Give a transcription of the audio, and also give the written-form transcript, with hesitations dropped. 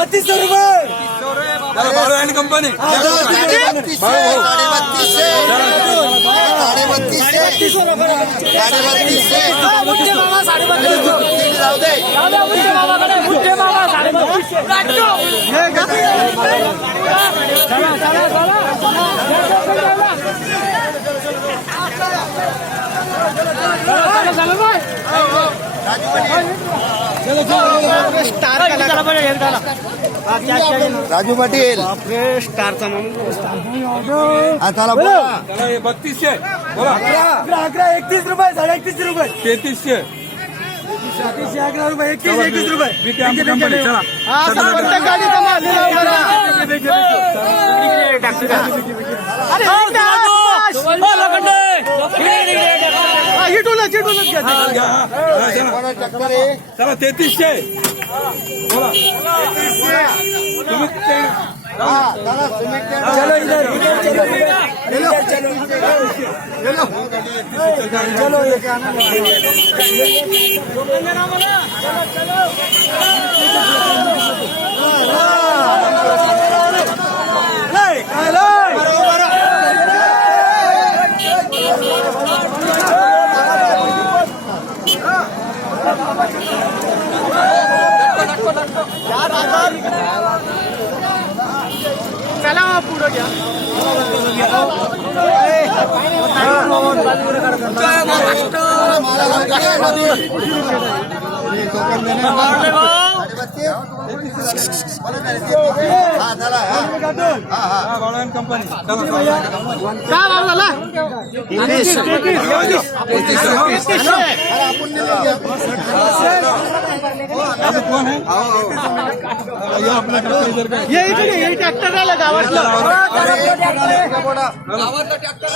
3200 रुपये कंपनी राजू पाटील स्टारचा चला 3200 बोला 31 रुपये 31 रुपये 3300 11 रुपये 31 रुपये कंपनी चला चला 3300 बोला चलो इधर चलो ये क्या नाम चला पुढे घ्या कंपनी काय भाव झाला कौन है ये ट्रॅक्टर आला गावातलं ट्रॅक्टर